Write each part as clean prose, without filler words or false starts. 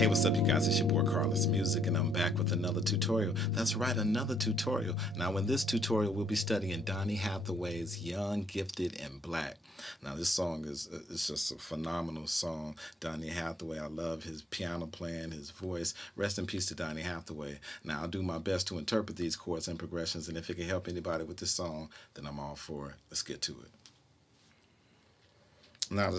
Hey, what's up, you guys? It's your boy KarlisMusik, and I'm back with another tutorial. That's right, another tutorial. Now, in this tutorial, we'll be studying Donny Hathaway's Young, Gifted, and Black. Now, this song is just a phenomenal song. Donny Hathaway, I love his piano playing, his voice. Rest in peace to Donny Hathaway. Now, I'll do my best to interpret these chords and progressions, and if it can help anybody with this song, then I'm all for it. Let's get to it. Now,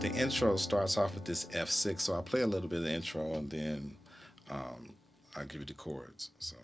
the intro starts off with this F6, so I'll play a little bit of the intro, and then I'll give you the chords. So.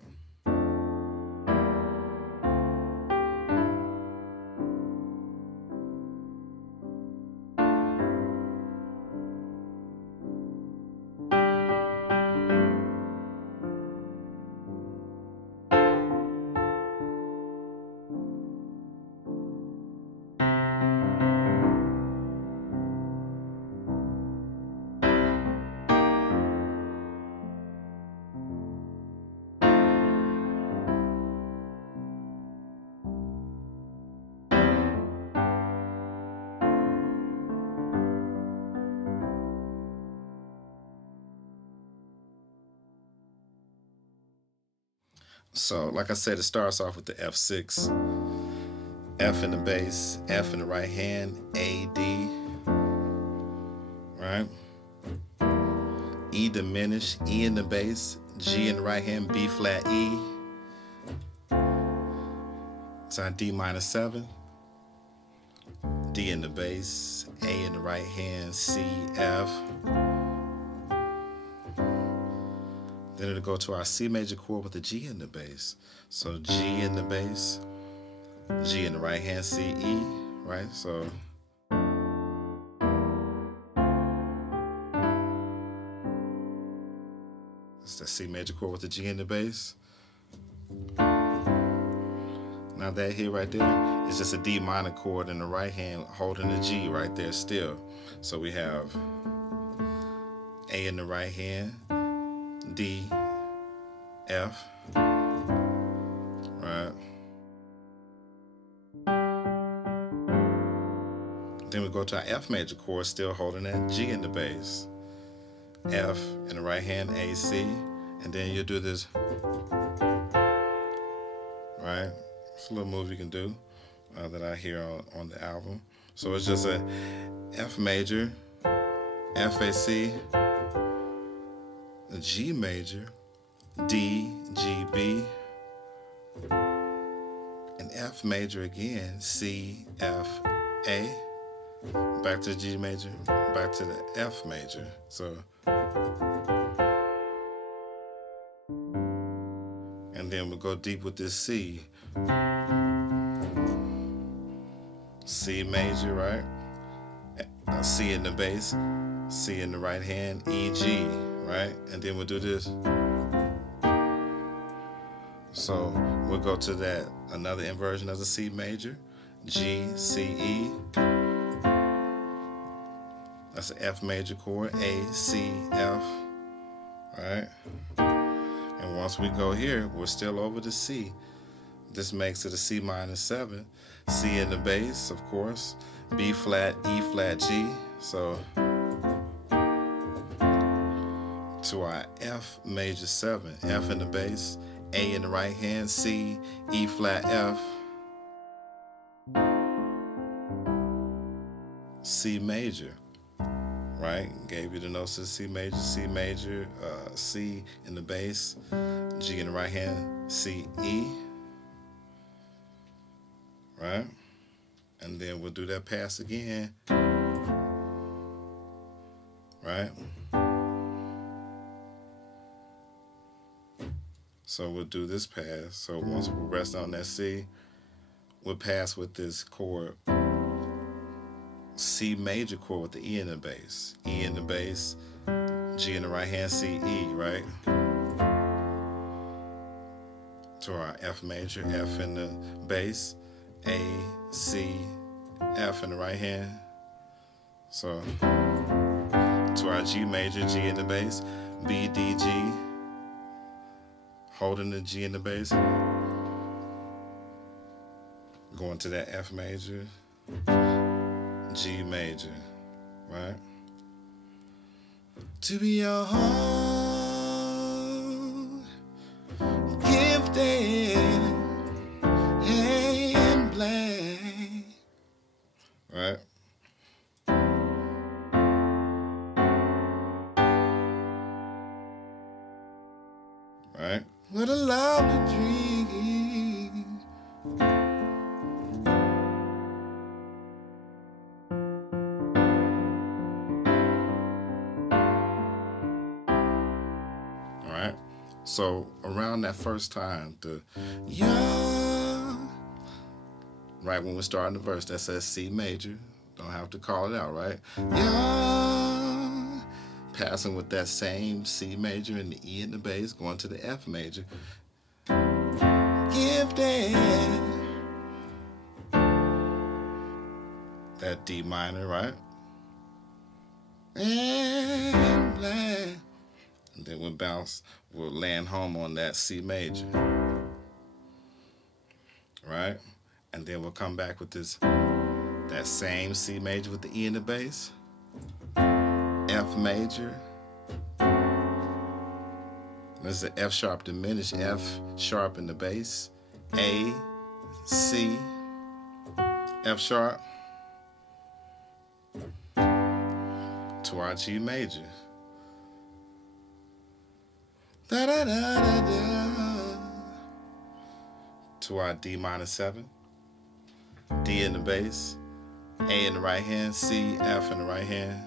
So, like I said, it starts off with the F6, F in the bass, F in the right hand, A, D, right? E diminished, E in the bass, G in the right hand, B flat, E. It's our D minor 7, D in the bass, A in the right hand, C, F. Then it'll go to our C major chord with a G in the bass. So G in the bass, G in the right hand, C, E, right? So it's the C major chord with the G in the bass. Now that here right there is just a D minor chord in the right hand holding the G right there still. So we have A in the right hand, D, F, right? Then we go to our F major chord, still holding that G in the bass. F in the right hand, A, C, and then you do this, right? It's a little move you can do that I hear on the album. So it's just a F major, F, A, C, a G major, D, G, B, and F major again, C, F, A, back to the G major, back to the F major. So, and then we'll go deep with this C. C major, right? C in the bass, C in the right hand, E, G, right? And then we'll do this. So we'll go to that, another inversion of the C major, G, C, E. That's an F major chord, A, C, F, right? And once we go here, we're still over the C. This makes it a C minor 7, C in the bass, of course, B flat, E flat, G. So to our F major 7, F in the bass, A in the right hand, C, E flat, F, C major, right? Gave you the notes of C major, C in the bass, G in the right hand, C, E, right? And then we'll do that pass again, right? So we'll do this pass. So once we rest on that C, we'll pass with this chord, C major chord with the E in the bass. E in the bass, G in the right hand, C, E, right? To our F major, F in the bass, A, C, F in the right hand. So to our G major, G in the bass, B, D, G, holding the G in the bass, going to that F major, G major, right? to be your own, gifted and black. Right? Right? What a lovely dream. All right? So around that first time, the young, right when we're starting the verse, that says C major. Don't have to call it out, right? Young, passing with that same C major and the E in the bass, going to the F major. Gifted. That D minor, right? And black. And then we'll bounce, we'll land home on that C major. Right? And then we'll come back with this, that same C major with the E in the bass. F major. This is the F sharp diminished, F sharp in the bass. A, C, F sharp. To our G major. Da da da da da. To our D minor 7. D in the bass. A in the right hand. C, F in the right hand.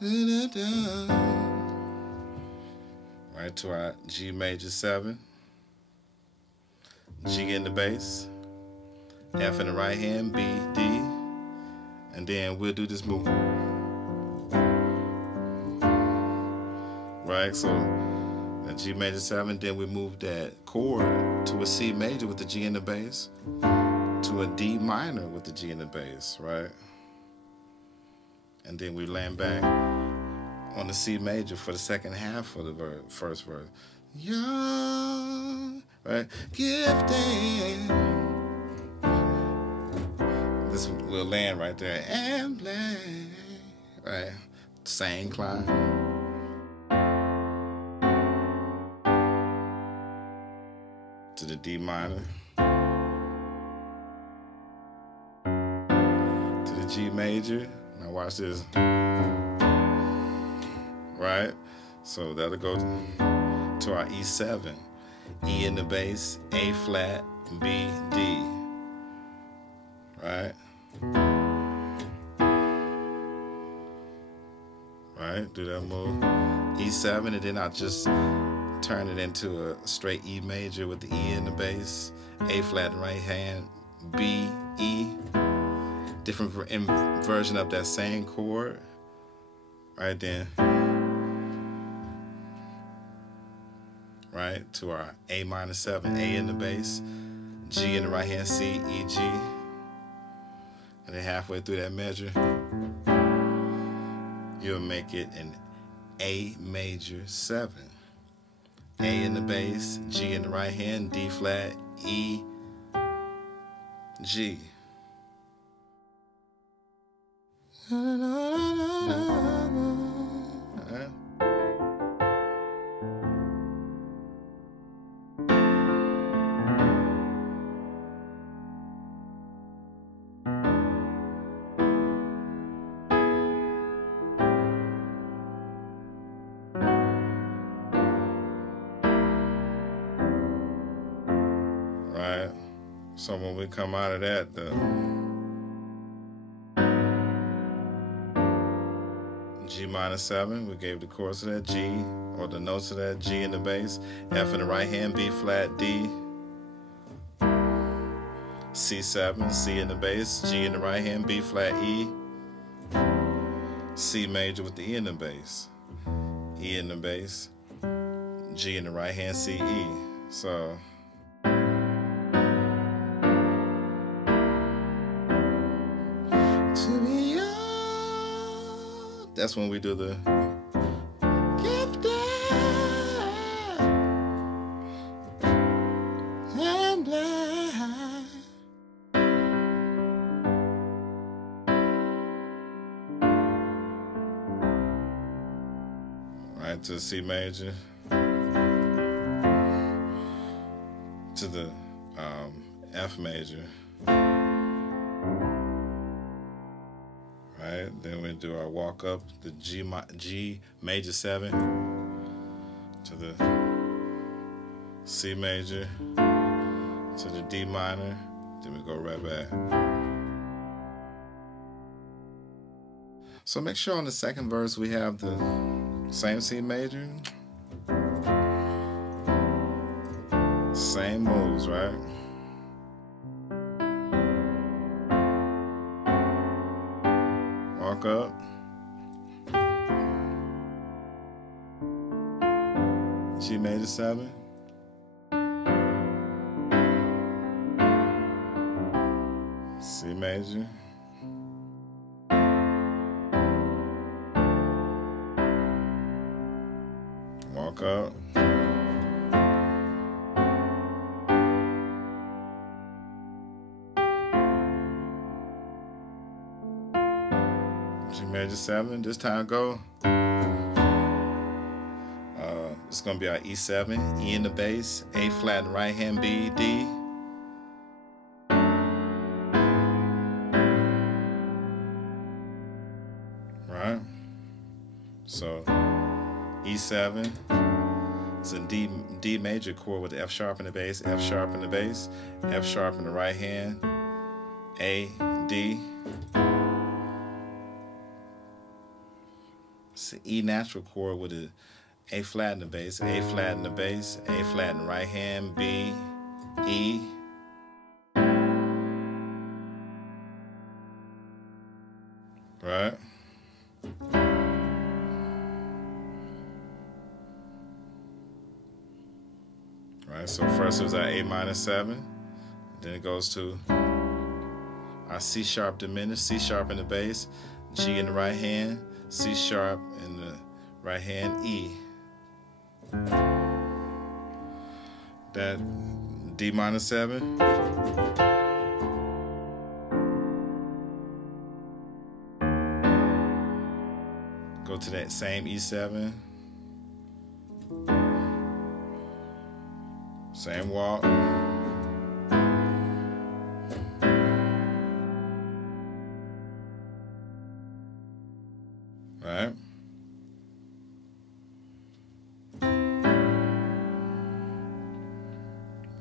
Da, da, da. Right to our G major 7. G in the bass. F in the right hand. B, D. And then we'll do this move. Right, so that G major 7, then we move that chord to a C major with the G in the bass, to a D minor with the G in the bass, right? And then we land back on the C major for the second half of the first verse. Young, right? Gifted. This will land right there. And black, right? Same climb. To the D minor, to the G major. Now watch this. Right? So that'll go to our E7. E in the bass, A flat, B, D. Right? Right? Do that move. E7, and then I'll just turn it into a straight E major with the E in the bass, A flat in the right hand, B, E. Different version of that same chord. Right then. Right, to our A minor 7, A in the bass, G in the right hand, C, E, G. And then halfway through that measure, you'll make it an A major 7. A in the bass, G in the right hand, D flat, E, G. Right? So when we come out of that, the G minor 7, we gave the chords to that G, or the notes to that G in the bass, F in the right hand, B flat, D, C7, C in the bass, G in the right hand, B flat, E, C major with the E in the bass, E in the bass, G in the right hand, C, E. So to be young, that's when we do the gifted and blind. right, to the C major, to the F major, right? Then we do our walk up, the G major 7, to the C major, to the D minor, then we go right back. So make sure on the second verse we have the same C major, same moves, right? Walk up, G major 7, C major, walk up, G major 7, this time go. It's gonna be our E7, E in the bass, A flat in the right hand, B, D. Right? So E7, it's a D major chord with the F sharp in the bass, F sharp in the bass, F sharp in the right hand, A, D. It's an E natural chord with a A flat in the bass, A flat in the bass, A flat in the right hand, B, E. Right? Right, so first it was our A minor 7, then it goes to our C sharp diminished, C sharp in the bass, G in the right hand, C sharp in the right hand, E. That D minor 7. Go to that same E7. Same walk. Right?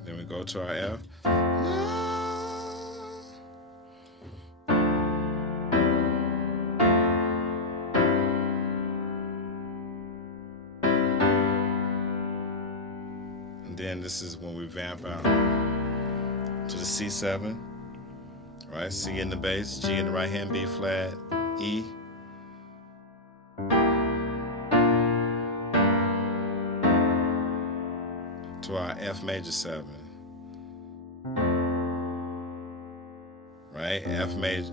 Then we go to our F. And then this is when we vamp out to the C7. Right? C in the bass, G in the right hand, B flat, E. To our F major 7, right? F major,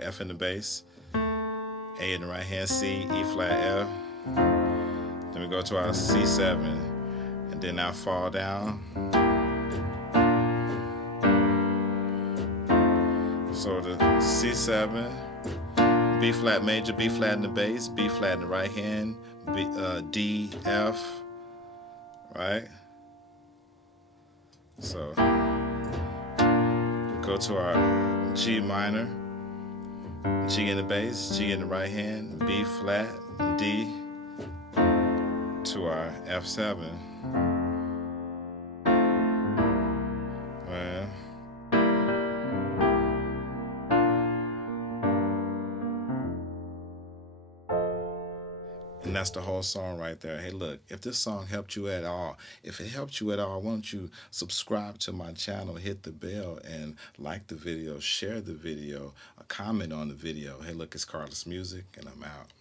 F in the bass, A in the right hand, C, E flat, F. Then we go to our C7, and then I fall down. So the C7, B flat major, B flat in the bass, B flat in the right hand, D, F, right? So go to our G minor, G in the bass, G in the right hand, B flat, D, to our F7. Well, and that's the whole song right there. Hey, look, if this song helped you at all, if it helped you at all, why don't you subscribe to my channel, hit the bell, and like the video, share the video, comment on the video. Hey, look, it's KarlisMusik, and I'm out.